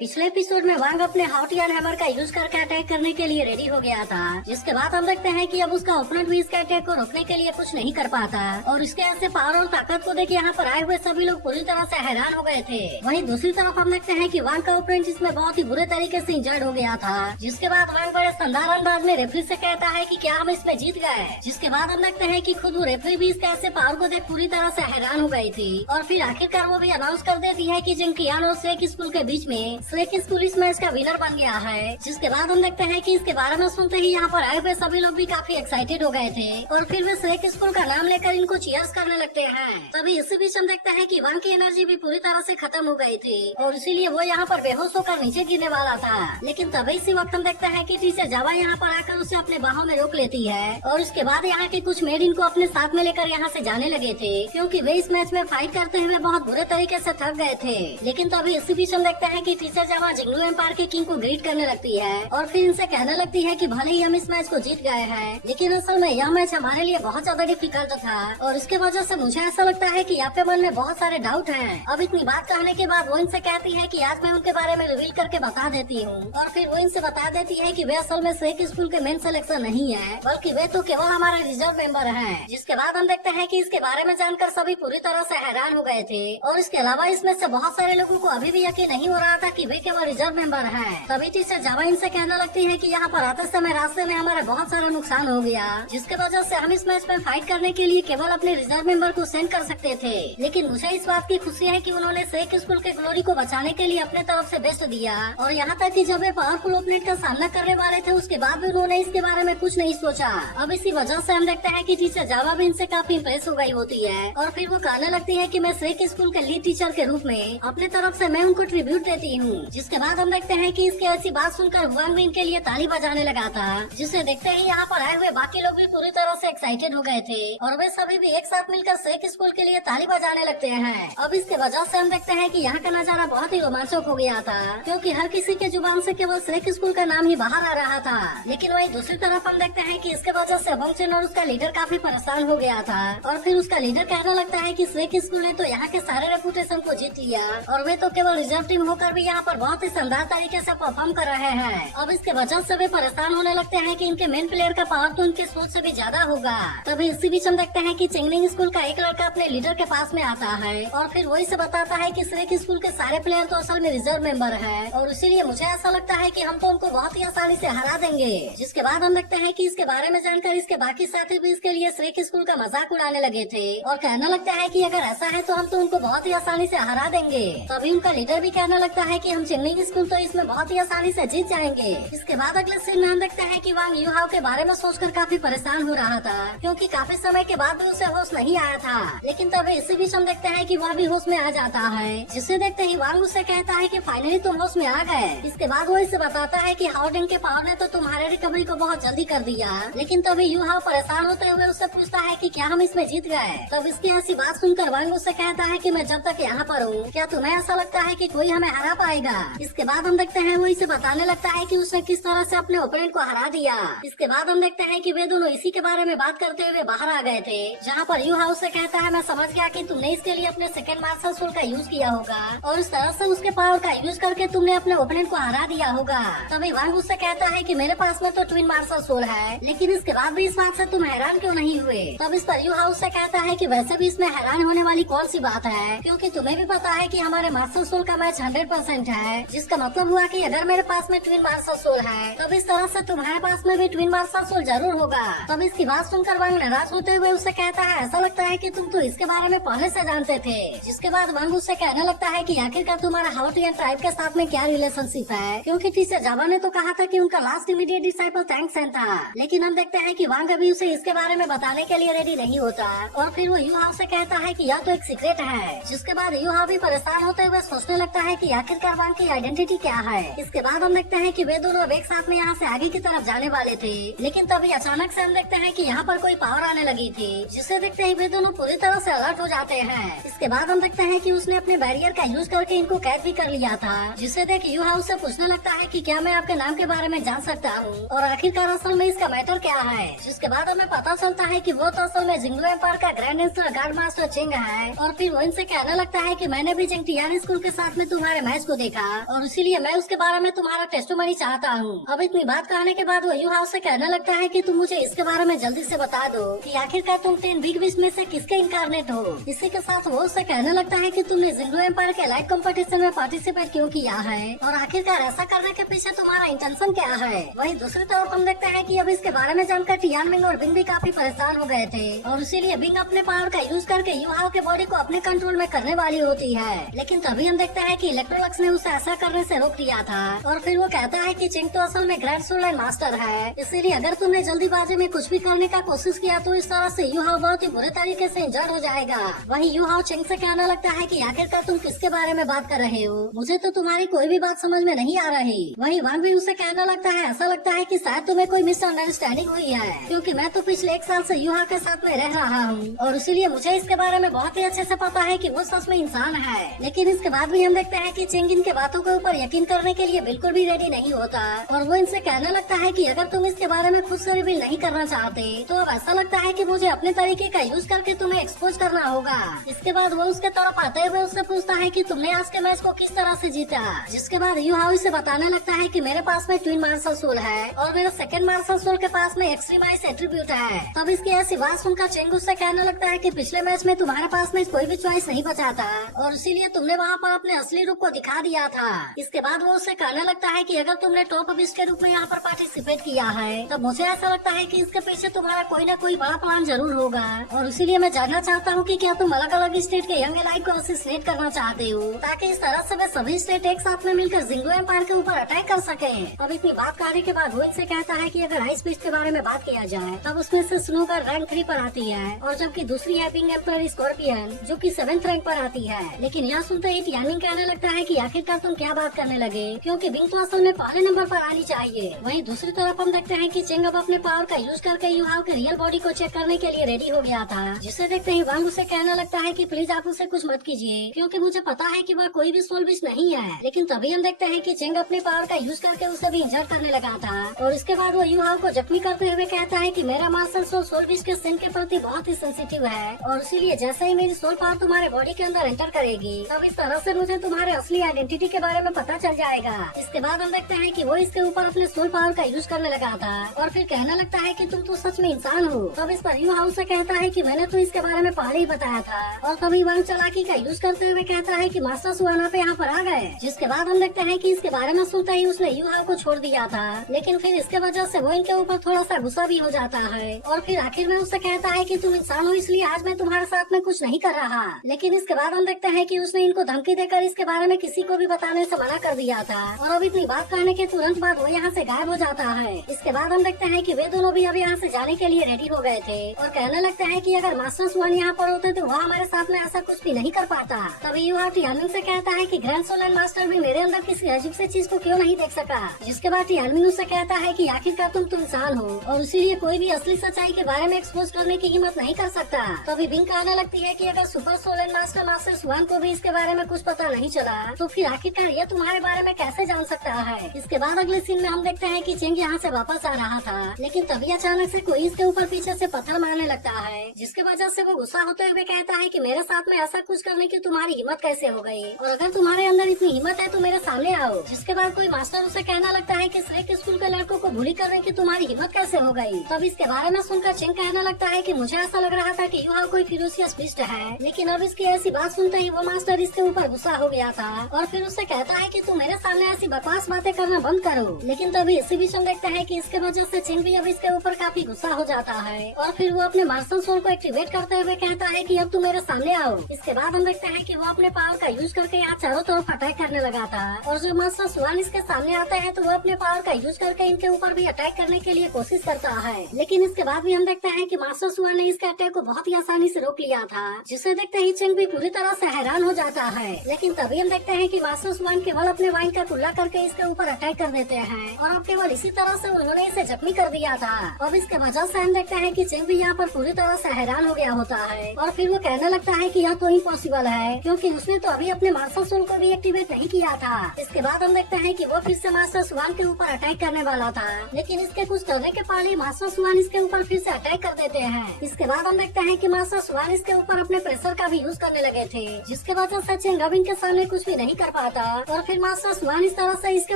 पिछले एपिसोड में वांग अपने हाउटियन हैमर का यूज करके अटैक करने के लिए रेडी हो गया था, जिसके बाद हम देखते हैं कि अब उसका ओपोनेंट भी इसके अटैक को रोकने के लिए कुछ नहीं कर पाता और इसके ऐसे पावर और ताकत को देख यहाँ पर आए हुए सभी लोग पूरी तरह से हैरान हो गए थे। वहीं दूसरी तरफ हम देखते हैं कि वांग का ओपोनेंट इसमें बहुत ही बुरे तरीके से इंजर्ड हो गया था, जिसके बाद वांग बड़े शानदार अंदाज में रेफरी से कहता है कि क्या हम इसमें जीत गए। जिसके बाद हम देखते हैं कि खुद वो रेफरी भी इसके ऐसे पावर को देख पूरी तरह से हैरान हो गई थी और फिर आखिरकार वो भी अनाउंस कर देती है कि जिंकियान और स्वेक स्कूल के बीच में स्वेक स्कूल इस मैच का विनर बन गया है। जिसके बाद हम देखते हैं कि इसके बारे में सुनते ही यहाँ पर आए हुए सभी लोग भी काफी एक्साइटेड हो गए थे और फिर वे स्वेक स्कूल का नाम लेकर इनको चीयर्स करने लगते हैं। तभी इसी बीच हम देखते हैं कि वांग की एनर्जी भी पूरी तरह से खत्म हो गई थी और इसीलिए वो यहाँ पर बेहोश होकर नीचे गिरने वाला था। लेकिन तभी इसी वक्त हम देखते हैं कि टीचर जावा यहाँ पर आकर उसे अपने बाहों में रोक लेती है और उसके बाद यहाँ के कुछ मेड इनको अपने साथ में लेकर यहाँ से जाने लगे थे, क्योंकि वे इस मैच में फाइट करते हुए बहुत बुरे तरीके से थक गए थे। लेकिन तभी इसी बीच हम देखते हैं कि टीचर जावा जिंगलू एम्पायर के किंग को ग्रीट करने लगती है और फिर इनसे कहने लगती है कि भले ही हम इस मैच को जीत गए हैं, लेकिन असल में यह मैच हमारे लिए बहुत ज्यादा डिफिकल्ट था और इसके वजह से मुझे ऐसा लगता है कि आपके मन में बहुत सारे डाउट हैं। अब इतनी बात कहने के बाद वो इनसे कहती है कि आज मैं उनके बारे में रिवील करके बता देती हूँ और फिर वो इनसे बता देती है कि वे असल में स्वेक स्कूल के मेन सिलेक्शन नहीं है, बल्कि वे तो केवल हमारे रिजर्व मेंबर हैं। जिसके बाद हम देखते हैं कि इसके बारे में जानकर सभी पूरी तरह से हैरान हो गए थे और इसके अलावा इसमें से बहुत सारे लोगों को अभी भी यकीन नहीं हो रहा था कि वे केवल रिजर्व मेंबर हैं। तभी टीचर जावा इनसे कहने लगती है कि यहाँ पर आते समय रास्ते में हमारा बहुत सारा नुकसान हो गया, जिसके वजह से हम इस मैच में फाइट करने के लिए केवल अपने रिजर्व मेंबर को सेंड कर सकते थे। लेकिन मुझे इस बात की खुशी है कि उन्होंने स्वेक स्कूल के ग्लोरी को बचाने के लिए अपने तरफ से बेस्ट दिया और यहाँ तक कि जब वे पावरफुल ओपोनेंट का सामना करने वाले थे उसके बाद भी उन्होंने इसके बारे में कुछ नहीं सोचा। अब इसी वजह से हम देखते हैं कि टीचर जावा भी इनसे काफी इम्प्रेस हो गई होती है और फिर वो कहने लगती है कि मैं स्वेक स्कूल के लीड टीचर के रूप में अपने तरफ से मैं उनको ट्रिब्यूट देती हूँ। जिसके बाद हम देखते हैं कि इसकी ऐसी बात सुनकर वांग भी इनके लिए ताली बजाने लगा था, जिसे देखते ही यहाँ पर आए हुए बाकी लोग भी पूरी तरह से एक्साइटेड हो गए थे और वे सभी भी एक साथ मिलकर स्वेक स्कूल के लिए ताली बजाने लगते हैं। अब इसके वजह से हम देखते हैं कि यहाँ का नजारा बहुत ही रोमांचक हो गया था, क्योंकि हर किसी के जुबान से केवल स्वेक स्कूल का नाम ही बाहर आ रहा था। लेकिन वहीं दूसरी तरफ हम देखते हैं कि इसके वजह से वंग चेन और उसका लीडर काफी परेशान हो गया था और फिर उसका लीडर कहने लगता है कि स्वेक स्कूल ने तो यहाँ के सारे रेपुटेशन को जीत लिया और वे तो केवल रिजर्व टीम होकर भी यहाँ पर बहुत ही शानदार तरीके से परफॉर्म कर रहे हैं। अब इसके वजह से वे परेशान होने लगते हैं कि इनके मेन प्लेयर का पावर तो उनके सोच से भी ज्यादा होगा। तभी इसी बीच हम देखते हैं कि चेंगलिंग स्कूल का एक लड़का अपने लीडर के पास में आता है और फिर वही से बताता है कि स्वेक स्कूल के सारे प्लेयर तो असल में रिजर्व मेंबर है और इसीलिए मुझे ऐसा लगता है कि हम तो उनको बहुत ही आसानी से हरा देंगे। जिसके बाद हम देखते हैं कि इसके बारे में जानकर इसके बाकी साथी भी इसके लिए स्वेक स्कूल का मजाक उड़ाने लगे थे और कहने लगता है कि अगर ऐसा है तो हम तो उनको बहुत ही आसानी से हरा देंगे। तभी उनका लीडर भी कहने लगता है कि हम चेंगलिंग स्कूल तो इसमें बहुत ही आसानी से जीत जाएंगे। इसके बाद अगले सीन में हम देखते हैं कि वांग यूहाओ के बारे में सोचकर काफी परेशान हो रहा था, क्योंकि काफी समय के बाद भी उसे होश नहीं आया था। लेकिन तभी इसी बीच हम देखते हैं कि वह भी होश में आ जाता है, जिसे देखते ही वांग उससे कहता है कि फाइनली तुम होश में आ गए। इसके बाद वो इसे बताता है कि हाउडिंग के पावर ने तो तुम्हारे रिकवरी को बहुत जल्दी कर दिया। लेकिन तभी यूहाओ परेशान होते हुए उससे पूछता है कि क्या हम इसमें जीत गए। तब इसकी ऐसी बात सुनकर वांग उससे कहता है कि मैं जब तक यहाँ पर हूँ क्या तुम्हें ऐसा लगता है कि कोई हमें हरा पाएगा। इसके बाद हम देखते हैं वो इसे बताने लगता है कि उसने किस तरह से अपने ओपोनेंट को हरा दिया। इसके बाद हम देखते हैं कि वे दोनों इसी के बारे में बात करते हुए बाहर आ गए थे, जहाँ पर यूहाओ से कहता है मैं समझ गया कि तुमने इसके लिए अपने सेकंड मार्शल सोल का यूज किया होगा और इस तरह से उसके पावर का यूज करके तुमने अपने ओपोनेंट को हरा दिया होगा। तभी वांग उससे कहता है कि मेरे पास में तो ट्विन मार्शल सोल है, लेकिन इसके बाद भी इस बात से तुम हैरान क्यों नहीं हुए। तब इस पर यूहाओ से कहता है कि वैसे भी इसमें हैरान होने वाली कौन सी बात है, क्योंकि तुम्हें भी पता है कि हमारे मार्शल सोल का मैच 100% है, जिसका मतलब हुआ कि अगर मेरे पास में ट्विन मार्शल सोल है तब इस तरह से तुम्हारे पास में भी ट्विन मार्शल सोल जरूर होगा। तब इसकी बात सुनकर वांग नाराज होते हुए उससे कहता है ऐसा लगता है कि तुम तो इसके बारे में पहले से जानते थे। जिसके बाद वांग उससे कहने लगता है कि आखिरकार तुम्हारा हाउटियन ट्राइब के साथ में क्या रिलेशनशिप है, क्योंकि टीचर जावा ने तो कहा था कि उनका लास्ट इमीडिएट डिसाइपल थैंक्सन था। लेकिन हम देखते हैं कि वांग अभी उसे इसके बारे में बताने के लिए रेडी नहीं होता और फिर वो यूहाओ से कहता है कि यह तो एक सीक्रेट है। जिसके बाद यूहाओ भी परेशान होते हुए सोचने लगता है कि आखिरकार वांग की आइडेंटिटी क्या है। इसके बाद हम देखते हैं कि वे दोनों अब एक साथ में यहाँ से आगे की तरफ जाने वाले थे, लेकिन तभी अचानक से हम देखते हैं कि यहाँ पर कोई पावर आने लगी थी, जिसे देखते ही वे दोनों पूरी तरह से अलर्ट हो जाते हैं। इसके बाद हम देखते हैं कि उसने अपने बैरियर का यूज करके इनको कैद भी कर लिया था, जिसे देख यूहाओ से पूछने लगता है कि क्या मैं आपके नाम के बारे में जान सकता हूँ और आखिरकार असल में इसका मैटर क्या है। जिसके बाद हमें पता चलता है कि वो तो असल में जिंगलू एम्पायर का ग्रैंड गार्ड मास्टर चिंग है और फिर वो इनसे कहने लगता है कि मैंने भी जिंगटियान स्कूल के साथ में तुम्हारे मैच को देखा देखा और इसीलिए मैं उसके बारे में तुम्हारा टेस्टिमनी चाहता हूँ। अब इतनी बात कहने के बाद वो यू हाउ से कहने लगता है कि तुम मुझे इसके बारे में जल्दी से बता दो कि आखिरकार तुम 10 बिग विश में से किसके इनकारनेट हो। इसी के साथ वो उससे कहने लगता है कि तुमने जिंगो एम्पायर के लाइट कंपटीशन में पार्टिसिपेट क्यों किया है और आखिरकार ऐसा करने के पीछे तुम्हारा इंटेंशन क्या है। वहीं दूसरी तरफ हम देखते हैं कि अब इसके बारे में जानकर टियान मिंग और बिंग भी काफी परेशान हो गए थे और इसीलिए बिंग अपने पावर का यूज करके यू हाउ के बॉडी को अपने कंट्रोल में करने वाली होती है। लेकिन तभी हम देखते हैं कि इलेक्ट्रोलक्स ने उसे ऐसा करने से रोक दिया था और फिर वो कहता है कि चिंग तो असल में ग्रैंड सोल मास्टर है, इसीलिए अगर तुमने जल्दीबाजी में कुछ भी करने का कोशिश किया तो इस तरह से यू हाउ बहुत ही बुरे तरीके से इंजर्ड हो जाएगा। वहीं यू हाउ चिंग से कहने लगता है कि आखिरकार तुम किसके बारे में बात कर रहे हो, मुझे तो तुम्हारी कोई भी बात समझ में नहीं आ रही। वहीं वांग भी उसे कहने लगता है ऐसा लगता है कि शायद तुम्हें कोई मिसअंडरस्टैंडिंग हुई है, क्योंकि मैं तो पिछले 1 साल से यू हाउ के साथ में रह रहा हूँ और इसीलिए मुझे इसके बारे में बहुत ही अच्छे से पता है कि वो सच में इंसान है। लेकिन इसके बाद भी हम देखते हैं कि चिंग इनके बातों के ऊपर यकीन करने के लिए बिल्कुल भी रेडी नहीं होता और वो इनसे कहने लगता है कि अगर तुम इसके बारे में खुद से रिवील नहीं करना चाहते तो अब ऐसा लगता है कि मुझे अपने तरीके का यूज करके तुम्हें एक्सपोज करना होगा। इसके बाद वो उसके तरफ आते हुए उससे पूछता है कि तुमने आज के मैच को किस तरह से जीता, जिसके बाद यू हाउ इसे बताने लगता है कि मेरे पास में ट्विन मार्शल सोल है और मेरे सेकंड मार्शल सोल के पास में एक्सट्रीम आइस एट्रीब्यूट है। तब इसकी ऐसी बात सुनकर चेंग उससे कहने लगता है कि पिछले मैच में तुम्हारे पास में कोई भी चॉइस नहीं बचा था और इसीलिए तुमने वहाँ पर अपने असली रूप को दिखा दिया था। इसके बाद वो उससे कहने लगता है कि अगर तुमने टॉप अबिस्ट के रूप में यहाँ पर पार्टिसिपेट किया है तब मुझे ऐसा लगता है कि इसके पीछे तुम्हारा कोई न कोई बड़ा प्लान जरूर होगा और इसीलिए मैं जानना चाहता हूँ कि क्या तुम अलग अलग स्टेट के यंग एलाइट को असिस्टेट करना चाहते हो ताकि इस तरह से वे सभी स्टेट एक साथ में मिलकर जिंगो एम्पायर के ऊपर अटैक कर सके। अब इतनी बात करने के बाद वो इनसे कहता है कि अगर आइस बीस्ट के बारे में बात किया जाए तब उसमें से स्नूकर रैंक 3 पर आती है और जबकि दूसरी है पिंक एम्पायर स्कॉर्पियन जो कि 7th रैंक पर आती है। लेकिन यह सुनते ही टियानिंग कहने लगता है कि आखिरकार तुम क्या बात करने लगे, क्योंकि बिंग तो असल में पहले नंबर पर आनी चाहिए। वहीं दूसरी तरफ हम देखते हैं कि चेंग अब अपने पावर का यूज करके यू हाउ के रियल बॉडी को चेक करने के लिए रेडी हो गया था, जिसे देखते ही वांग उसे कहने लगता है कि प्लीज आप उसे कुछ मत कीजिए क्योंकि मुझे पता है कि वह कोई भी सोल विश नहीं है। लेकिन तभी हम देखते हैं कि चेंग अपने पावर का यूज करके उसे भी इंजर करने लगा था और इसके बाद वो यू हाउ को जख्मी करते हुए कहता है कि मेरा मार्शल सोल विश के सेंस के प्रति बहुत ही सेंसिटिव है और इसीलिए जैसे ही मेरी सोल पावर तुम्हारे बॉडी के अंदर एंटर करेगी तब इस तरह से मुझे तुम्हारे असली आइडेंटिटी के बारे में पता चल जाएगा। इसके बाद हम देखते हैं कि वो इसके ऊपर अपने सोल पावर का यूज करने लगा था और फिर कहने लगता है कि तुम तो सच में इंसान हो। तब इस पर यू हाउ से कहता है कि मैंने तो इसके बारे में पहले ही बताया था और तभी वांग चालाकी का यूज करते हुए कहता है कि मास्टर सुहाना पे यहाँ पर आ गए। जिसके बाद हम देखते हैं कि इसके बारे में सुनते ही उसने यू हाउ को छोड़ दिया था, लेकिन फिर इसके वजह से वो इनके ऊपर थोड़ा सा गुस्सा भी हो जाता है और फिर आखिर में उससे कहता है कि तुम इंसान हो इसलिए आज मैं तुम्हारे साथ में कुछ नहीं कर रहा। लेकिन इसके बाद हम देखते हैं कि उसने इनको धमकी देकर इसके बारे में किसी को भी बताने से मना कर दिया था और अब इतनी बात करने के तुरंत बाद वो यहाँ से गायब हो जाता है। इसके बाद हम देखते हैं कि वे दोनों भी अब यहाँ से जाने के लिए रेडी हो गए थे और कहने लगते हैं कि अगर मास्टर सुहान यहाँ पर होते तो वह हमारे साथ में ऐसा कुछ भी नहीं कर पाता। तभी यू हाउ टियानमिंग से कहता है कि ग्रैंड सोल एंड मास्टर भी मेरे अंदर किसी अजीब से चीज को क्यों नहीं देख सका। जिसके बाद टियानमिंग उससे कहता है कि आखिरकार तुम इंसान हो और इसीलिए कोई भी असली सच्चाई के बारे में एक्सपोज करने की हिम्मत नहीं कर सकता। तभी बिंग कहने लगती है कि अगर सुपर सोल एंड मास्टर सुहान को भी इसके बारे में कुछ पता नहीं चला तो फिर आखिरकार ये तुम्हारे बारे में कैसे जान सकता है। इसके बाद अगले सीन में हम देखते हैं कि चेंग यहाँ से वापस आ रहा था, लेकिन तभी अचानक से कोई इसके ऊपर पीछे से पत्थर मारने लगता है, जिसके वजह से वो गुस्सा होते हुए कहता है कि मेरे साथ में ऐसा कुछ करने की तुम्हारी हिम्मत कैसे हो गई और अगर तुम्हारे अंदर इतनी हिम्मत है तो मेरे सामने आओ। जिसके बाद कोई मास्टर उसे कहना लगता है कि श्रेक स्कूल के लड़कों को बुली करने की तुम्हारी हिम्मत कैसे हो गई। तब इसके बारे में सुनकर चेंग कहने लगता है कि मुझे ऐसा लग रहा था कि यू हाउ कोई फिरोसियस बिस्ट है, लेकिन अब इसकी ऐसी बात सुनते ही वो मास्टर इसके ऊपर गुस्सा हो गया था और फिर उससे कहता है कि तुम मेरे सामने ऐसी बकवास बातें करना बंद करो। लेकिन तभी इसी बीच हम देखते हैं कि इसके वजह से चेंग भी अब इसके ऊपर काफी गुस्सा हो जाता है और फिर वो अपने मार्शल सोल को एक्टिवेट करते हुए कहता है कि अब तुम मेरे सामने आओ। इसके बाद हम देखते हैं कि वो अपने पावर का यूज करके यहाँ चारों तरफ अटैक करने लगा था और जब मास्टर सुहान इसके सामने आता है तो वो अपने पावर का यूज करके इनके ऊपर भी अटैक करने के लिए कोशिश करता है। लेकिन इसके बाद भी हम देखते हैं कि मास्टर सुहान ने इसके अटैक को बहुत ही आसानी से रोक लिया था, जिसे देखते ही चेंग भी पूरी तरह से हैरान हो जाता है। लेकिन तभी हम देखते हैं कि मास्टर सुहान केवल अपने वाइन का कुल्ला करके इसके ऊपर अटैक कर देते हैं और अब केवल इसी तरह से उन्होंने इसे जख्मी कर दिया था। अब इसके वजह से हम देखते हैं कि चेंग भी यहाँ पर पूरी तरह से हैरान हो गया होता है और फिर वो कहने लगता है कि यह तो इम्पॉसिबल है क्योंकि उसने तो अभी अपने मास्टर सोल को भी एक्टिवेट नहीं किया था। इसके बाद हम देखते हैं कि वो फिर से मास्टर सुहान के ऊपर अटैक करने वाला था, लेकिन इसके कुछ करने के पहले मास्टर सुहान इसके ऊपर फिर से अटैक कर देते हैं। इसके बाद हम देखते हैं कि मास्टर सुहान इसके ऊपर अपने प्रेशर का भी यूज करने लगे थे, जिसके वजह से चेंग अब इनके सामने कुछ भी नहीं कर पाता और फिर मास्टर स्वान इस तरह से इसके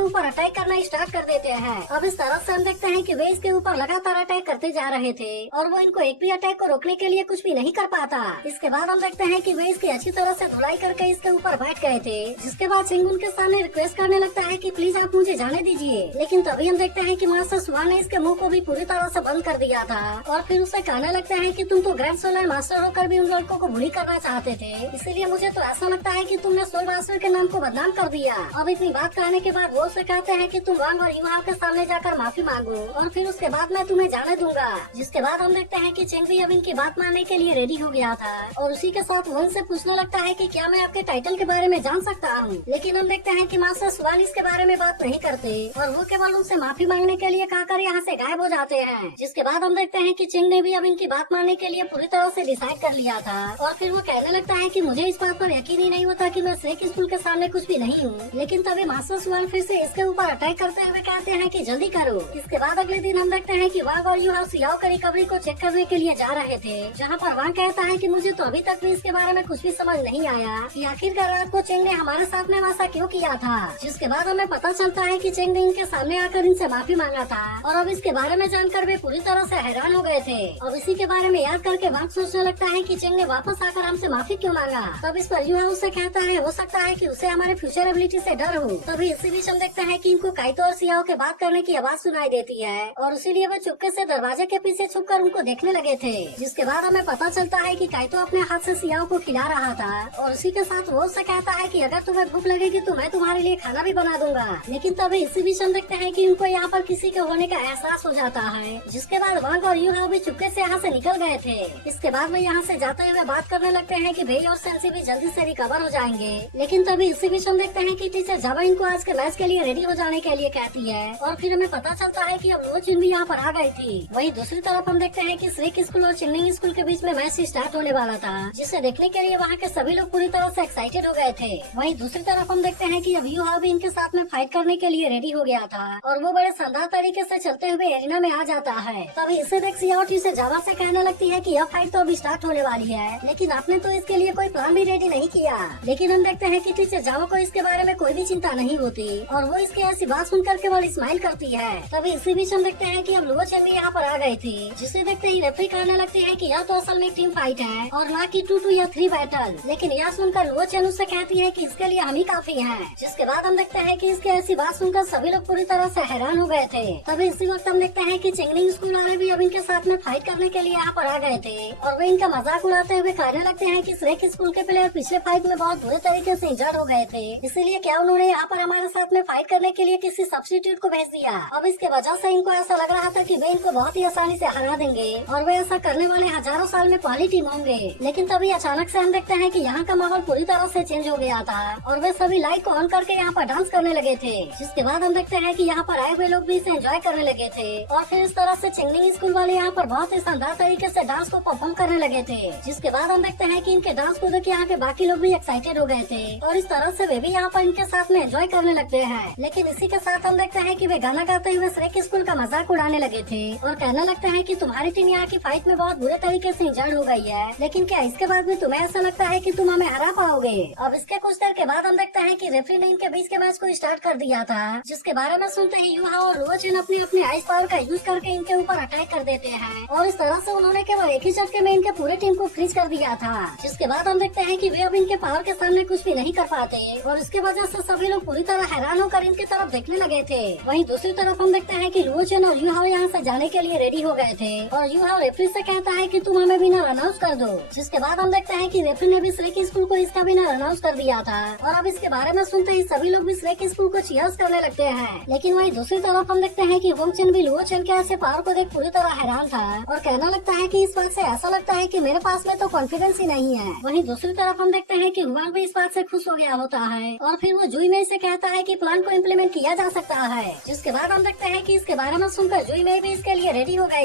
ऊपर अटैक करना स्टार्ट कर देते हैं। अब इस तरह से हम देखते हैं कि वे इसके ऊपर लगातार अटैक करते जा रहे थे और वो इनको एक भी अटैक को रोकने के लिए कुछ भी नहीं कर पाता। इसके बाद हम देखते हैं कि वे इसकी अच्छी तरह से धुलाई करके इसके ऊपर बैठ गए थे, जिसके बाद चिंग उनके सामने रिक्वेस्ट करने लगता है कि प्लीज आप मुझे जाने दीजिए। लेकिन तभी हम देखते हैं कि मास्टर स्वान ने इसके मुंह को भी पूरी तरह से बंद कर दिया था और फिर उसे कहने लगता है कि तुम तो ग्रैंड सोलर मास्टर होकर भी उन लड़कों को बुली करना चाहते थे, इसीलिए मुझे तो ऐसा लगता है कि तुमने सोल मास्टर के नाम को बदनाम कर दिया। अब इतनी बात कहने के बाद वो उसे कहते हैं कि तुम वांग और युहाओ के सामने जाकर माफी मांगो और फिर उसके बाद मैं तुम्हें जाने दूंगा। जिसके बाद हम देखते हैं कि चिंग भी अब इनकी बात मानने के लिए रेडी हो गया था और उसी के साथ वो इनसे पूछने लगता है कि क्या मैं आपके टाइटल के बारे में जान सकता हूँ। लेकिन हम देखते हैं कि मास्टर स्वान इसके बारे में बात नहीं करते और वो केवल उनसे माफी मांगने के लिए कहकर यहाँ से गायब हो जाते हैं। जिसके बाद हम देखते हैं कि चिंग ने भी अब इनकी बात मानने के लिए पूरी तरह से डिसाइड कर लिया था और फिर वो कहने लगता है कि मुझे इस बात पर यकीन ही नहीं होता कि मैं स्नेक स्कूल के सामने कुछ भी नहीं हूँ। लेकिन तभी मास्टर स्वान फिर से इसके ऊपर अटैक करते हुए कहते हैं कि जल्दी करो। इसके बाद अगले दिन हम देखते हैं कि वांग और युहाओ सियाओ की रिकवरी को चेक करने के लिए जा रहे थे, जहाँ पर वांग कहता है कि मुझे तो अभी तक भी इसके बारे में कुछ भी समझ नहीं आया कि आखिरकार रात को चिंग ने हमारे साथ में वैसा क्यों किया था। जिसके बाद हमें पता चलता है कि चिंग ने इनके सामने आकर इनसे माफी मांगा था और अब इसके बारे में जानकर वे पूरी तरह से हैरान हो गए थे। अब इसी के बारे में याद करके वांग सोचने लगता है कि चिंग ने वापस आकर हमसे माफी क्यों मांगा। तब इस पर युहाओ उससे कहता है हो सकता है कि उसे हमारे फ्यूचर एबिलिटी से डर हो। तभी इसी बीच हम देखते हैं कि इनको काइतो और सियाओ के बात करने की आवाज सुनाई देती है और इसीलिए वो चुपके से दरवाजे के पीछे छुपकर उनको देखने लगे थे। जिसके बाद हमें पता चलता है कि काइतो अपने हाथ से सियाओ को खिला रहा था और उसी के साथ वो उससे कहता है कि अगर तुम्हें भूख लगेगी तो मैं तुम्हारे लिए खाना भी बना दूंगा। लेकिन तभी इसी बीच हम देखते हैं कि उनको यहाँ पर किसी के होने का एहसास हो जाता है। जिसके बाद वांग और युहाओ भी चुपके से यहाँ से निकल गए थे। इसके बाद वो यहाँ से जाते हुए बात करने लगते हैं कि भेई और सेंसी भी जल्दी से रिकवर हो जाएंगे। लेकिन तभी इसी बीच हम देखते हैं कि टीचर जावा इनको आज के मैच के लिए रेडी हो जाने के लिए कहती है और फिर हमें पता चलता है कि अब वो चिन भी यहाँ पर आ गई थी। वहीं दूसरी तरफ हम देखते हैं कि श्रेक स्कूल और चिन्निंग स्कूल के बीच में मैच स्टार्ट होने वाला था, जिसे देखने के लिए वहाँ के सभी लोग पूरी तरह से एक्साइटेड हो गए थे। वहीं दूसरी तरफ हम देखते हैं कि अब युहाओ भी इनके साथ में फाइट करने के लिए रेडी हो गया था और वो बड़े शानदार तरीके से चलते हुए एरिना में आ जाता है। तभी इसे देख सियाओ टीचर जावा से कहने लगती है कि यह फाइट तो अभी स्टार्ट होने वाली है, लेकिन आपने तो इसके लिए कोई प्लान भी रेडी नहीं किया। लेकिन हम देखते हैं कि टीचर जावा को इसके बारे में कोई भी चिंता नहीं होती और वो इसकी ऐसी बात सुनकर केवल स्माइल करती है। तभी इसी बीच हम देखते हैं कि अब लुओ चेन भी यहाँ पर आ गई थी, जिसे देखते ही रेफरी कहने लगते हैं कि यह तो असल में टीम फाइट है और न कि 2-2 या 3 बैटल। लेकिन यह सुनकर लुओ चेन उससे कहती है कि इसके लिए हम ही काफी हैं। जिसके बाद हम देखते हैं कि इसकी ऐसी बात सुनकर सभी लोग पूरी तरह से हैरान हो गए थे। तभी इसी वक्त हम देखते हैं कि चिंगलिंग स्कूल वाले भी अब इनके साथ में फाइट करने के लिए यहाँ पर आ गए थे और वे इनका मजाक उड़ाते हुए कहने लगते हैं कि श्रेक स्कूल के प्लेयर पिछले फाइट में बहुत बुरे तरीके से इंजर्ड हो गए थे, इसीलिए क्या उन्होंने यहाँ पर हमारे साथ में फाइट करने के लिए किसी सब्स्टिट्यूट को भेज दिया। अब इसके वजह से इनको ऐसा लग रहा था कि वे इनको बहुत ही आसानी से हरा देंगे और वे ऐसा करने वाले हजारों साल में पहली टीम होंगे। लेकिन तभी अचानक से हम देखते हैं कि यहाँ का माहौल पूरी तरह से चेंज हो गया था और वे सभी लाइट को ऑन करके यहाँ पर डांस करने लगे थे। जिसके बाद हम देखते हैं कि यहाँ पर आए हुए लोग भी इसे एंजॉय करने लगे थे और फिर इस तरह से चिंगलिंग स्कूल वाले यहाँ पर बहुत ही शानदार तरीके से डांस को परफॉर्म करने लगे थे। जिसके बाद हम देखते हैं कि इनके डांस को देख यहाँ के बाकी लोग भी एक्साइटेड हो गए थे और इस तरह से वे भी यहाँ पर इनके साथ में एंजॉय करने लगते हैं। लेकिन इसी के साथ हम देखते हैं कि वे गाना गाते हुए श्रेक स्कूल का मजाक उड़ाने लगे थे और कहने लगते हैं कि तुम्हारी टीम यहाँ की फाइट में बहुत बुरे तरीके से इंजर्ड हो गई है, लेकिन क्या इसके बाद भी तुम्हें ऐसा लगता है कि तुम हमें हरा पाओगे। अब इसके कुछ देर के बाद हम देखते हैं कि रेफरी ने इनके बीच के मैच को स्टार्ट कर दिया था, जिसके बारे में सुनते ही युहाओ और लुओ चेन अपने आइस पावर का यूज करके इनके ऊपर अटैक कर देते हैं और इस तरह से उन्होंने केवल एक ही झटके में इनके पूरे टीम को फ्रीज कर दिया था। जिसके बाद हम देखते हैं कि वे अब इनके पावर के सामने कुछ भी नहीं कर पाते और इसके वजह से सभी लोग पूरी तरह हैरान होकर इनकी तरफ देखने लगे थे। वहीं दूसरी तरफ हम देखते हैं कि लुओ चेन और युहाओ यहाँ से जाने के लिए रेडी हो गए थे और युहाओ रेफरी से कहता है कि तुम हमें बिना अनाउंस कर दो। जिसके बाद हम देखते हैं कि रेफरी ने भी श्रेक स्कूल को इसका बिना अनाउंस कर दिया था और अब इसके बारे में सुनते ही सभी लोग भी श्रेक स्कूल को चीयर्स करने लगते हैं। लेकिन वहीं दूसरी तरफ हम देखते हैं कि वोंग चेन भी लुओ चेन के ऐसे पावर को देख पूरी तरह हैरान था और कहना लगता है कि इस बात से ऐसा लगता है कि मेरे पास में तो कॉन्फिडेंस ही नहीं है। वहीं दूसरी तरफ हम देखते हैं कि हुआंग भी इस बात से खुश हो गया होता है और फिर वो जुई में से कहता है कि प्लान को इम्प्लीमेंट किया जा सकता है। जिसके बाद हम देखते हैं कि इसके बारे में सुनकर जुई में भी इसके लिए रेडी हो गई